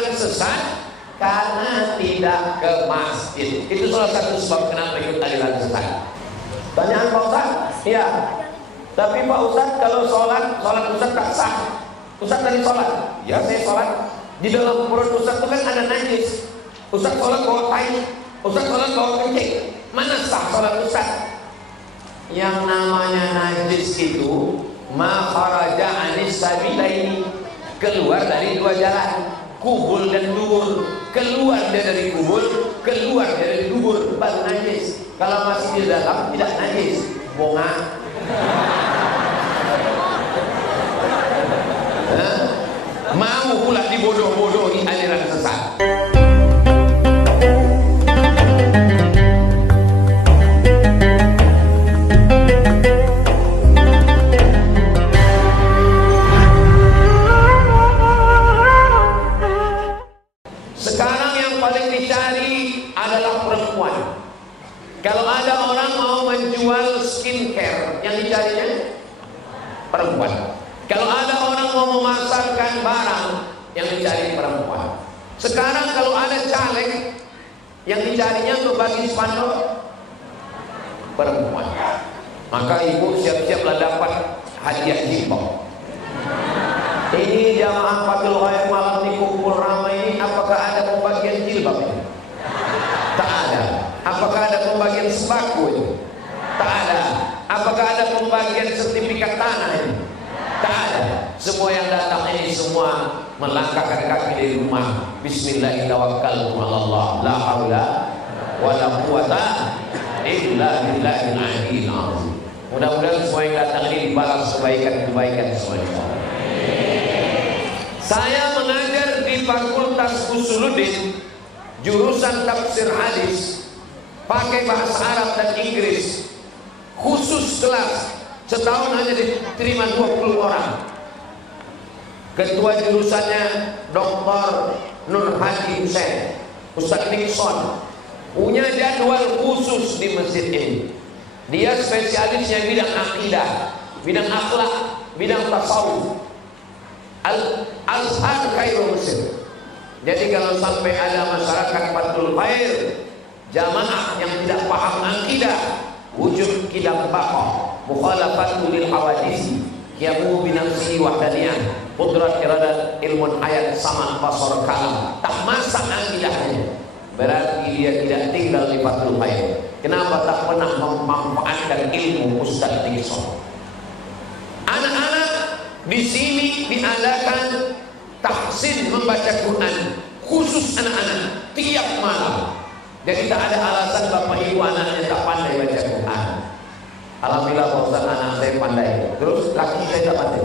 aliran sesat? Karena tidak ke masjid. Itu salah satu sebab kenapa ikut aliran sesat. Tanyaan Pak Ustaz? Iya. Tapi Pak Ustaz kalau sholat Ustaz tak sah. Ustaz tadi sholat? Ya saya sholat. Di dalam perut Ustaz itu kan ada najis. Ustaz sholat bawa tai, Ustaz sholat bawa kencing. Mana sah sholat Ustaz? Yang namanya najis itu ma kharaja anis sabilaini, keluar dari dua jalan, kubul dan dubur. Keluar dia dari kubul, keluar dia dari dubur, baru najis. Kalau masih di dalam tidak najis, bonga. Mau pula dibodoh-bodohi aliran sesat. Sekarang yang paling dicari adalah perempuan. Kalau ada orang mau menjual skincare, yang dicarinya perempuan. Kalau ada orang mau memasarkan barang, yang dicari perempuan. Sekarang kalau ada caleg, yang dicarinya untuk bagi spanduk perempuan. Maka ibu siap-siaplah dapat hadiah jilbab. Ini jamaah Fathul Ghaib malam ini kumpul ramai ini, apakah ada pembagian jilbab ini? Tak ada. Apakah ada pembagian sembako ini? Tak ada. Apakah ada pembagian sertifikat tanah ini? Tak ada. Semua yang datang ini semua melangkahkan kaki dari rumah. Bismillahirrahmanirrahim. La haula wala quwata illa billahil aliyyil azim. Mudah-mudahan semua yang datang ini dibalas kebaikan-kebaikan semuanya. Saya mengajar di Fakultas Usuluddin, jurusan tafsir hadis, pakai bahasa Arab dan Inggris. Khusus kelas, setahun hanya diterima 20 orang. Ketua jurusannya Dr. Nur Haji Hussein, Ustaz Nixon, punya jadwal khusus di masjid ini. Dia spesialisnya bidang akidah, bidang akhlak, bidang tasawuf. Al-Azhar Khairul Muslim. Jadi kalau sampai ada masyarakat Fathul Ghaib, jamaah yang tidak paham akidah, wujud kitab baqa, mukhalafatul lil hawadisi, yamu binafsi wahdaniyah, qudrat iradat ilmun hayat sama basar kalam, tak masak akidahnya, berarti dia tidak tinggal di Fathul Ghaib. Kenapa tak pernah memanfaatkan ilmu Ustaz Nixon? Anak-anak di sini diadakan tahsin membaca Quran khusus anak-anak tiap malam. Jadi tak ada alasan bapak ibu anaknya tak pandai baca Quran. Alhamdulillah Pak Ustaz, anak saya pandai. Terus laki saya tak pandai.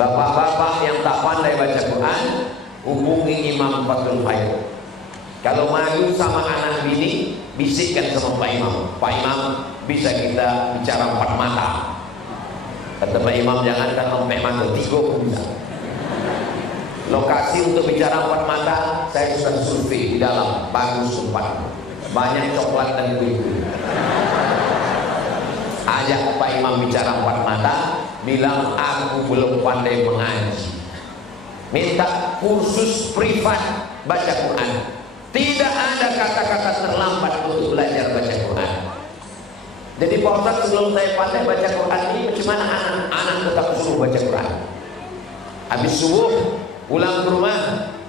Bapak-bapak yang tak pandai baca Quran, hubungi Imam Fathul Ghaib. Kalau malu sama anak bini, bisikkan sama Pak Imam. Pak Imam, bisa kita bicara empat mata. Kata Pak Imam, jangankan sampai mata, 3 pun bisa. Lokasi untuk bicara empat mata saya sudah survei di dalam, bagus tempat, banyak coklat dan kue-kue. Ajak Pak Imam bicara empat mata, bilang aku belum pandai mengaji, minta kursus privat baca Quran. Tidak ada kata-kata terlambat untuk belajar baca Quran. Jadi Pak Ustaz, sebelum saya pandai baca Quran ini, bagaimana anak tetap suruh baca Quran? Habis subuh pulang ke rumah,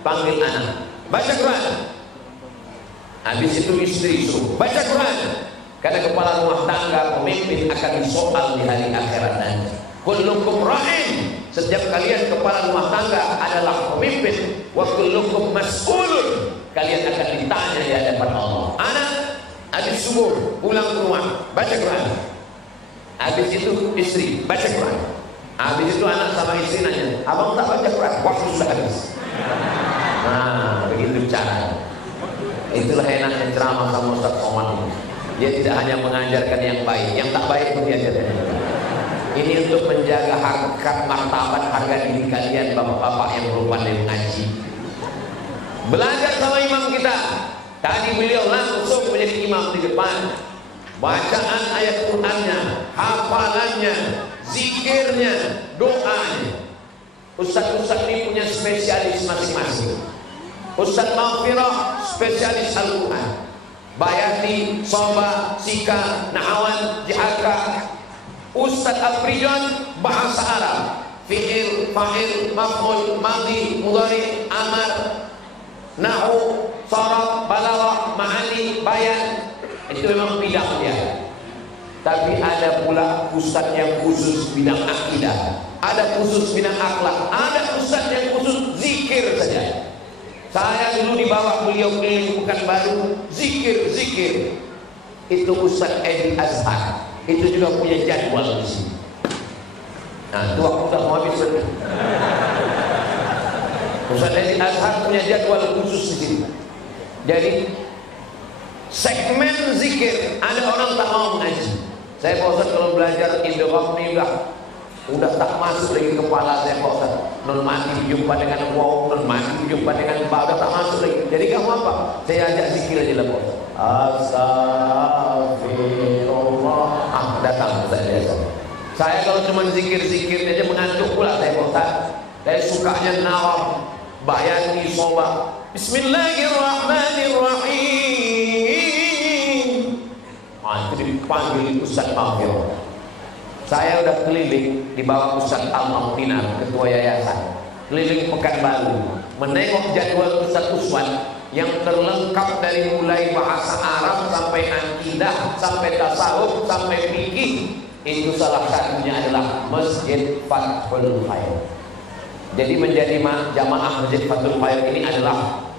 panggil anak, baca Quran. Habis itu istri suruh baca Quran. Karena kepala rumah tangga, pemimpin akan disoal di hari akhirat nanti. Kullukum ra'in, setiap kalian kepala rumah tangga adalah pemimpin. Wa kullukum mas'ulun, kalian akan ditanya di hadapan Allah. Anak habis subuh pulang ke rumah, baca Quran. Habis itu istri baca Quran. Habis itu anak sama istri nanya, abang tak baca Quran? Waktu sudah habis. Nah, begitu cara. Itulah enaknya ceramah sama Ustaz Somad ini. Dia tidak hanya mengajarkan yang baik, yang tak baik pun dia ajarkan. Ini untuk menjaga harkat martabat harga diri kalian, bapak-bapak yang belum pandai mengaji. Belajar sama imam kita. Tadi beliau langsung menjadi imam di depan. Bacaan ayat Qur'annya, hafalannya, zikirnya, doanya. Ustaz-ustaz ini punya spesialis masing-masing. Ustaz Maghfirah spesialis Al-Quran, Bayati, Soba, Sika, Na'awan, Jihaka. Ustaz Afrijan bahasa Arab, fi'il, fa'il, maf'ul, madhi, mudhari, amar, nahu, saraf, balaghah, ma'ani, bayan. Itu memang bidang dia. Tapi ada pula ustaz yang khusus bidang akidah, ada khusus bidang akhlak, ada ustaz yang khusus zikir saja. Saya dulu di bawah beliau keliling Pekanbaru, zikir. Itu Ustaz Edi Azhar, itu juga punya jadwal di sini. Nah, itu waktu udah mau habis. Ustaz Edi Azhar punya jadwal khusus di sini. Jadi segmen zikir, ada orang tak mau mengaji. Saya Pak Ustaz kalau belajar Indogam ini udah tak masuk lagi kepala saya Pak Ustaz. Non mati jumpa dengan wow, non mati jumpa dengan ba, udah tak masuk lagi. Jadi kamu apa? Saya ajak zikir aja lah Pak Ustaz. Astagfirullah. Datang Ustaz biasa. Saya kalau cuma zikir-zikir aja mengantuk pula saya Pak Ustaz. Saya sukanya nawam, bayani, soba. Bismillahirrahmanirrahim. Itu dipanggil Ustaz Maghfirah. Saya udah keliling di bawah Ustaz Al-Muqtinar, ketua yayasan, keliling Pekanbaru, menengok jadwal Ustaz Usman yang terlengkap dari mulai bahasa Arab sampai akidah, sampai tasawuf, sampai fikih. Itu salah satunya adalah Masjid Fathul Khair. Jadi menjadi jamaah Masjid Fathul Khair ini adalah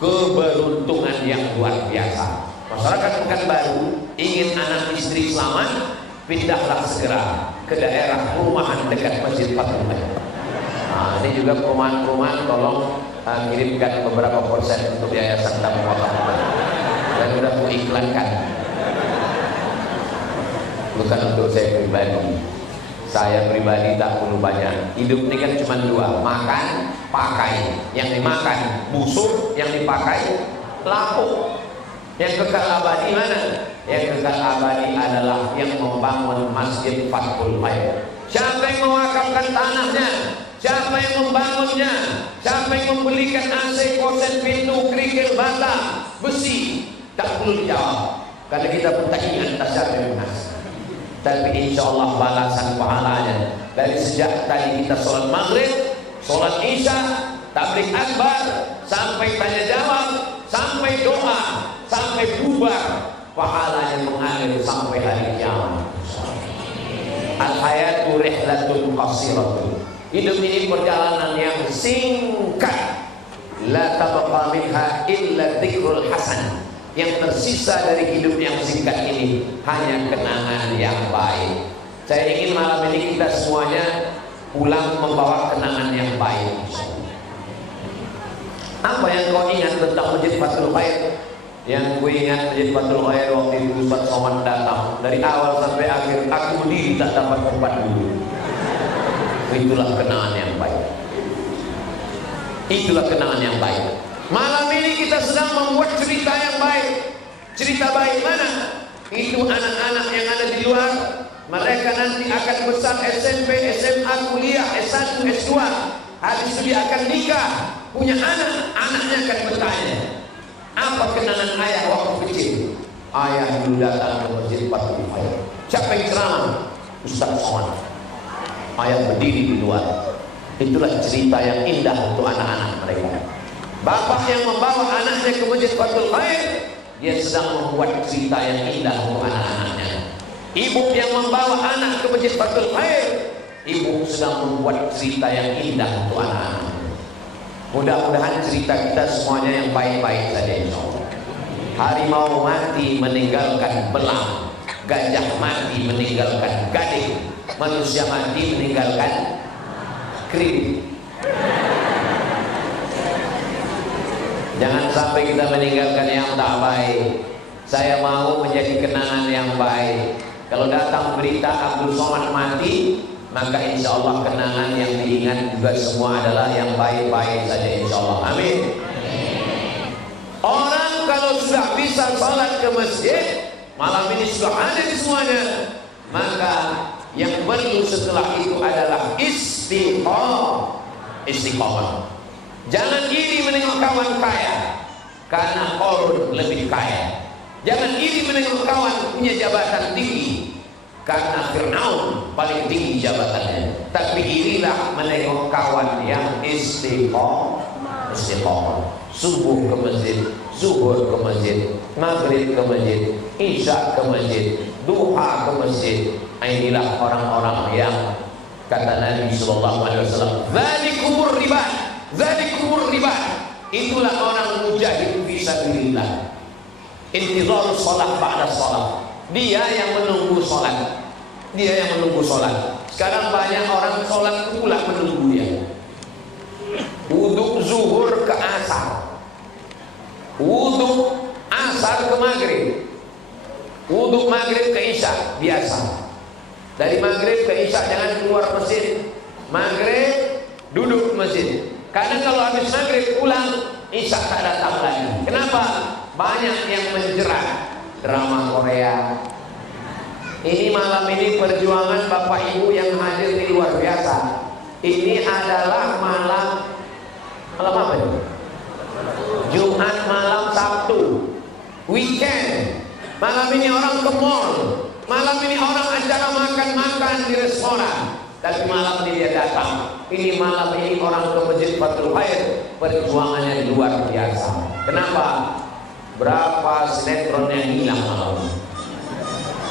keberuntungan yang luar biasa. Masyarakat Pekanbaru ingin anak istri selamat, pindahlah segera ke daerah perumahan dekat Masjid Fathul Khair. Nah, ini juga perumahan-perumahan tolong kirimkan beberapa persen untuk yayasan tamu wakaf dan sudah aku iklankan. Bukan untuk saya pribadi. Saya pribadi tak perlu banyak. Hidup ini kan cuma dua, makan, pakai. Yang dimakan busuk, yang dipakai lapuk. Yang kekal abadi mana? Yang kekal abadi adalah yang membangun Masjid Fathul Khair. Siapa yang mewakafkan tanahnya? Siapa yang membangunnya? Siapa yang membelikan AC, koset, pintu, kerikil, bata, besi? Tak perlu dijawab, karena kita pun tak ingat tasyarif nas. Tapi insya Allah balasan pahalanya dari sejak tadi kita sholat maghrib, sholat isya, tabligh akbar, sampai tanya jawab, sampai doa, sampai bubar, pahalanya mengalir sampai hari kiamat. Al-hayatu rihlatun qasiratun. Hidup ini perjalanan yang singkat. La tabqa minha illa dzikrul hasan. Yang tersisa dari hidup yang singkat ini hanya kenangan yang baik. Saya ingin malam ini kita semuanya pulang membawa kenangan yang baik. Apa yang kau ingat tentang Masjid Fathul Khair? Yang gue ingat Masjid Fathul Khair waktu itu Ustaz Somad datang, dari awal sampai akhir aku berdiri tak dapat tempat dulu. Itulah kenangan yang baik. Itulah kenangan yang baik. Malam ini kita sedang membuat cerita yang baik. Cerita baik mana? Itu anak-anak yang ada di luar, mereka nanti akan besar SMP, SMA, kuliah, S1, S2. Habis itu dia akan nikah, punya anak, anaknya akan bertanya, apa kenangan ayah waktu kecil? Ayah dulu datang ke Masjid Fathul Khair. Siapa yang ceramah? Ustaz Somad. Ayah berdiri di luar. Itulah cerita yang indah untuk anak-anak mereka. Bapak yang membawa anaknya ke Masjid Fathul Khair, dia sedang membuat cerita yang indah untuk anak-anaknya. Ibu yang membawa anak ke Masjid Fathul Khair, ibu sedang membuat cerita yang indah untuk anak-anak. Mudah-mudahan cerita kita semuanya yang baik-baik saja insyaallah. Harimau mati meninggalkan belang, gajah mati meninggalkan gading, manusia mati meninggalkan keripik. Jangan sampai kita meninggalkan yang tak baik. Saya mau menjadi kenangan yang baik. Kalau datang berita Abdul Somad mati, maka insya Allah kenangan yang diingat juga semua adalah yang baik-baik saja insya Allah. Amin. Orang kalau sudah bisa salat ke masjid, malam ini sudah ada di semuanya, maka yang perlu setelah itu adalah istiqamah. istiqomah. Jangan iri menengok kawan kaya, karena Qarun lebih kaya. Jangan iri menengok kawan punya jabatan tinggi, karena Fir'aun paling tinggi jabatannya. Tapi irilah menengok kawan yang istiqomah. Subuh ke masjid, zuhur ke masjid, maghrib ke masjid, isya ke masjid, duha ke masjid. Inilah orang-orang yang kata Nabi SAW, dzalikumur ribat, dzalikumur ribat. Itulah orang mujahid fi sabilillah. Intizarus shalah ba'da shalah. Dia yang menunggu salat. Dia yang menunggu salat. Sekarang banyak orang salat pula menunggu dia. Wudhu zuhur ke asar, wudhu asar ke maghrib, wudhu maghrib ke isya. Biasa dari maghrib ke isya jangan keluar masjid. Maghrib duduk masjid, karena kalau habis maghrib pulang isya tak datang lagi. Kenapa? Banyak yang menjerat drama Korea. Ini malam ini perjuangan Bapak Ibu yang hadir di luar biasa. Ini adalah malam apa ini? Jumat malam Sabtu, weekend. Malam ini orang ke mall, malam ini orang acara makan-makan di restoran. Tapi malam ini dia datang. Ini malam ini orang ke Masjid Fathul Khair. Perjuangannya luar biasa. Kenapa? Berapa sinetron yang hilang malam ini.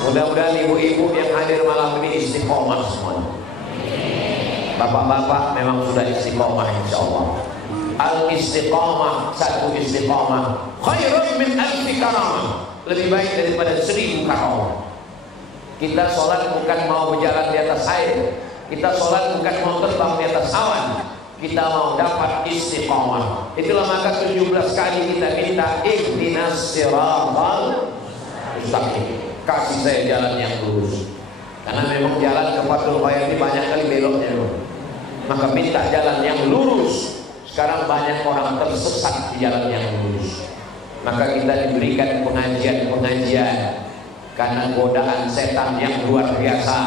Mudah-mudahan ibu-ibu yang hadir malam ini istiqomah semua. Bapak-bapak memang sudah istiqomah insyaallah. Al-istiqamah, satu istiqamah khairun min alfi karamah, lebih baik daripada 1000 karamah. Kita sholat bukan mau berjalan di atas air, kita sholat bukan mau terbang di atas awan, kita mau dapat istiqamah. Itulah maka 17 kali kita minta ihdinas siratal mustaqim, kasih saya jalan yang lurus. Karena memang jalan ke Fathul Khair ini banyak kali beloknya, maka minta jalan yang lurus. Sekarang banyak orang tersesat di jalan yang lurus. Maka kita diberikan pengajian-pengajian, karena godaan setan yang luar biasa.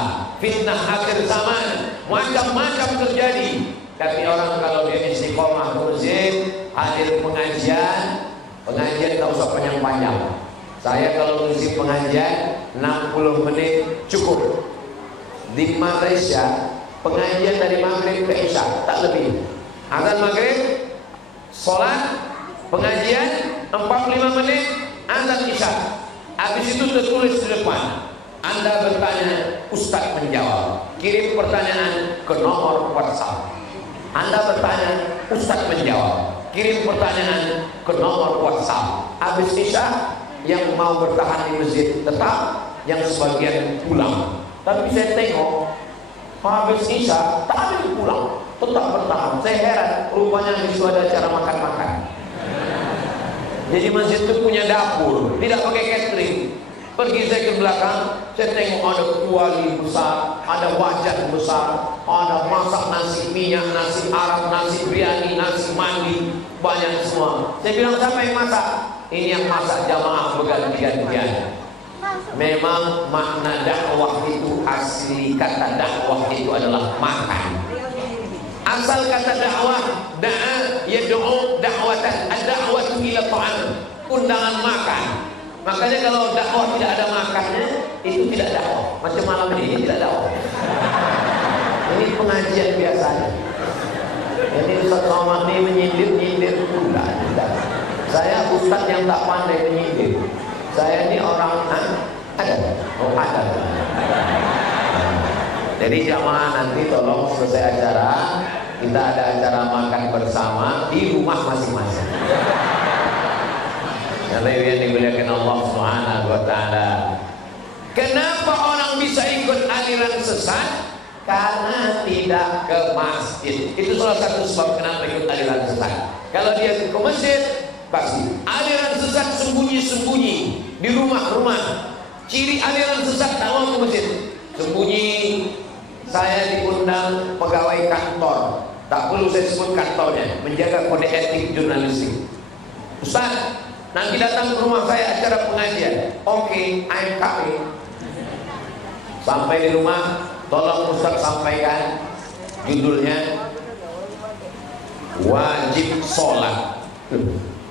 Fitnah akhir zaman macam-macam terjadi. Tapi orang kalau dia istiqomah ke masjid, hadir pengajian tak usah panjang-panjang. Saya kalau ngisi pengajian 60 menit cukup. Di Malaysia pengajian dari maghrib ke isya tak lebih. Azan maghrib, sholat, pengajian 45 menit, azan isya. Habis itu tertulis di depan. Anda bertanya, Ustadz menjawab. Kirim pertanyaan ke nomor WhatsApp. Anda bertanya, Ustadz menjawab. Kirim pertanyaan ke nomor WhatsApp. Habis isya, yang mau bertahan di masjid tetap, yang sebagian pulang. Tapi saya tengok habis isya tak ada yang pulang, tetap bertahan. Saya heran, rupanya di situ ada acara makan-makan. Jadi masjid itu punya dapur, tidak pakai catering. Pergi saya ke belakang, saya tengok ada kuali besar, ada wajan besar, ada masak nasi minyak, nasi Arab, nasi biryani, nasi mandi, banyak semua. Saya bilang, siapa yang masak? Ini yang masak jamaah berganti-gantian. Memang makna dakwah itu, asli kata dakwah itu adalah makan. Asal kata dakwah, da'a yad'u da'watan, ad-da'watu ila ta'am, undangan makan. Makanya kalau dakwah tidak ada makannya, itu tidak dakwah. Macam malam ini tidak dakwah. Ini pengajian biasanya. Jadi Ustaz Somad ini menyindir pula. Saya ustaz yang tak pandai menyindir. Saya ini orang ada. Jadi jamaah nanti tolong selesai acara, kita ada acara makan bersama di rumah masing-masing. Karena yang dimuliakan Allah Subhanahu wa taala. Kenapa orang bisa ikut aliran sesat? Karena tidak ke masjid. Itu salah satu sebab kenapa ikut aliran sesat. Kalau dia ke masjid, pasti aliran sesat sembunyi-sembunyi di rumah-rumah. Ciri aliran sesat tak mau ke masjid, sembunyi. Saya diundang pegawai kantor, tak perlu saya sebut kantornya, menjaga kode etik jurnalistik. Ustaz, nanti datang ke rumah saya acara pengajian. Oke, I'm coming. Sampai di rumah, tolong Ustaz sampaikan judulnya wajib sholat.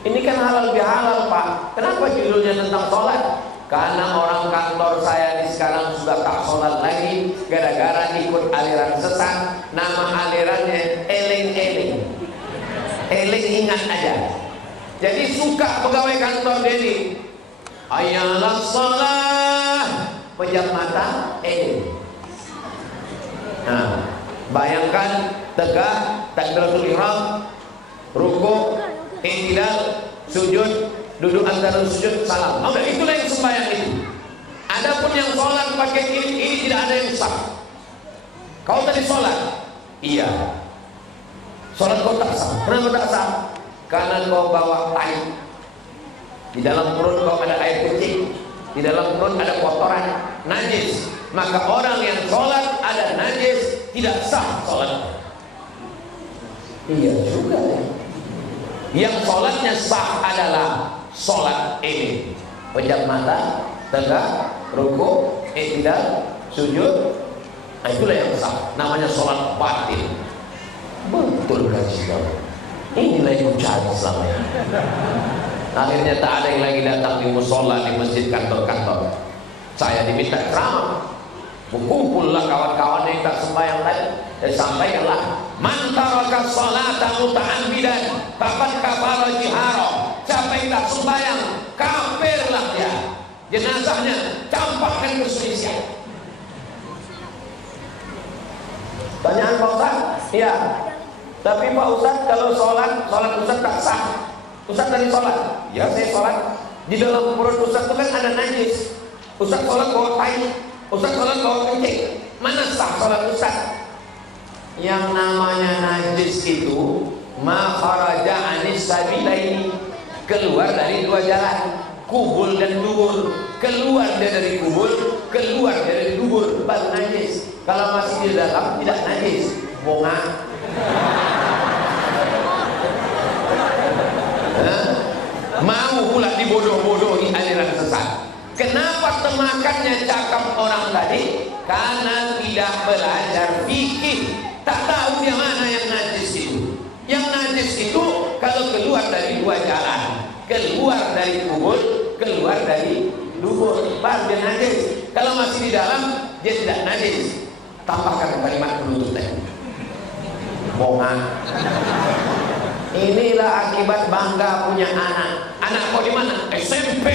Ini kan halal bihalal Pak. Kenapa judulnya tentang sholat? Karena orang kantor saya di sekarang sudah tak sholat lagi gara-gara ikut aliran sesat. Nama alirannya eling-eling. Eling ingat aja. Jadi suka pegawai kantor Dedi, ayalah sholat, pejam mata, Nah, bayangkan tegak, takbiratul ihram, ruku, i'tidal, sujud, duduk antara sujud, salam. Udah, itulah yang sembahyang itu. Adapun yang sholat pakai ini tidak ada yang sah. Kau tadi sholat, iya. Sholat kau tak sah. Kenapa tak sah? Karena kau bawa tai. Di dalam perut kau ada air kecil, di dalam perut ada kotoran, najis. Maka orang yang sholat ada najis, tidak sah sholat. Iya juga ya. Yang sholatnya sah adalah sholat ini. Pejam mata, tegak, ruku, i'tidal, sujud. Nah, itulah yang sah. Namanya sholat batin. Betul kan saudara? Inilah yang cari selama ini. Akhirnya tak ada yang lagi datang di musola, di masjid, kantor-kantor. Saya diminta ceramah. Berkumpullah kawan-kawan yang tak sembahyang tadi. Dan sampaikanlah, man taraka sholata muta'ammidan faqad kafara jihara. Siapa yang tak sembahyang, kafirlah dia. Jenazahnya campakkan ke Indonesia. Tanyaan Pak Ustaz? Iya. Tapi Pak Ustaz kalau sholat Ustaz tak sah. Ustaz tadi sholat, ya saya sholat. Di dalam perut Ustaz itu kan ada najis. Ustaz sholat bawa tai, Ustaz sholat bawa kencing. Mana sah sholat Ustaz? Yang namanya najis itu ma kharaja anis sabilaini, keluar dari dua jalan, kubul dan dubur. Keluar dia dari kubul, keluar dia dari dubur, baru najis. Kalau masih di dalam tidak najis. Bonga. Mau pula dibodoh-bodohi aliran sesat. Kenapa temakannya cakap orang tadi? Karena tidak belajar fikih, tak tahu yang mana yang najis itu. Yang najis itu kalau keluar dari dua jalan, keluar dari kubur, keluar dari dubur, baru dia najis. Kalau masih di dalam, dia tidak najis. Tambahkan kalimat penutup tadi. Bongan. Inilah akibat bangga punya anak. Anak kau di mana? SMP.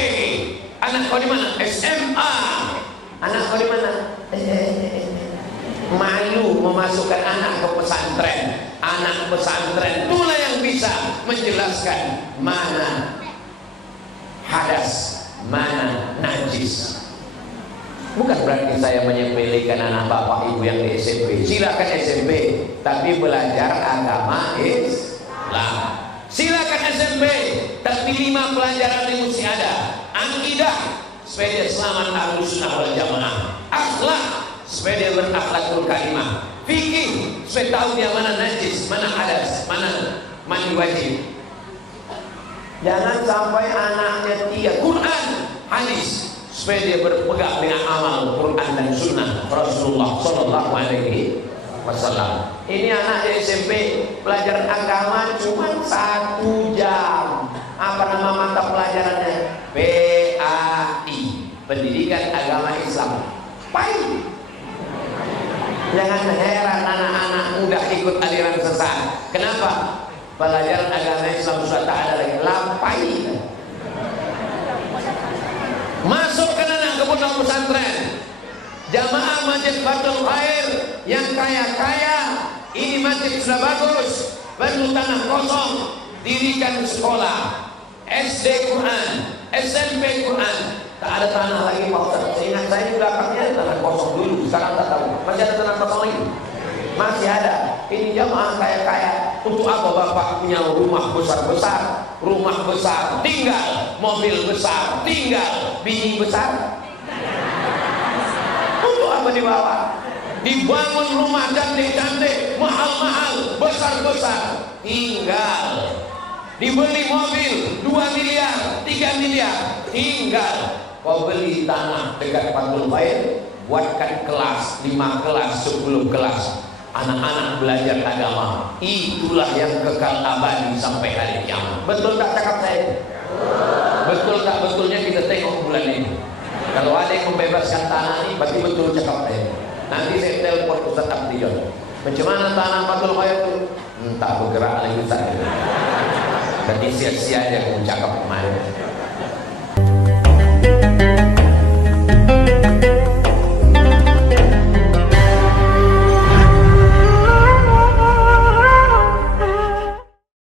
Anak kau di mana? SMA. Anak kau di mana? Malu memasukkan anak ke pesantren. Anak pesantren itulah yang bisa menjelaskan mana hadas, mana najis. Bukan berarti saya menyepelekan anak bapak ibu yang di SMP. Silakan SMP, tapi belajar agama Islam. Silakan SMP, tapi 5 pelajaran yang mesti ada. Akidah, supaya dia selamat ahlus sunnah wal jamaah. Akhlak, supaya dia berakhlakul karimah. Fikih, supaya tahu dia mana najis, mana hadas, mana mandi wajib. Jangan sampai anaknya tidak. Quran, hadis, supaya dia berpegang dengan amal Quran dan sunnah Rasulullah Sallallahu Alaihi Wasallam. Ini anak di SMP pelajaran agama cuma 1 jam. Apa nama mata pelajarannya? PAI, Pendidikan Agama Islam. PAI. Jangan heran anak-anak muda ikut aliran sesat. Kenapa? Pelajaran agama Islam sudah tak ada lagi. Lampai. Masukkan anak ke pondok pesantren. Jamaah Masjid Fathul Khair yang kaya-kaya, ini masjid sudah bagus, baru tanah kosong, dirikan sekolah, SD Quran, SMP Quran. Tak ada tanah lagi Pak Ustaz. Seingat saya di belakangnya tanah kosong dulu, sekarang tak tahu. Masih ada tanah kosong lagi? Masih ada. Ini jamaah kaya-kaya. Untuk apa Bapak punya rumah besar-besar, rumah besar tinggal, mobil besar tinggal, bini besar? Untuk apa dibawa? Dibangun rumah cantik-cantik, mahal-mahal, besar-besar, tinggal. Dibeli mobil 2 miliar, 3 miliar, tinggal. Kau beli tanah dekat Fathul Khair, buatkan kelas, 5 kelas, 10 kelas. anak-anak belajar agama, itulah yang kekal abadi sampai hari kiamat. Betul tak cakap saya? Betul tak betulnya kita tengok bulan ini? Kalau ada yang membebaskan tanah ini, berarti betul cakap saya. Nanti saya telepon Ustaz Abdion. Macam mana tanah Fathul Khair itu? Entah bergerak lagi Ustaz. Berarti sia-sia dia aku cakap kemarin.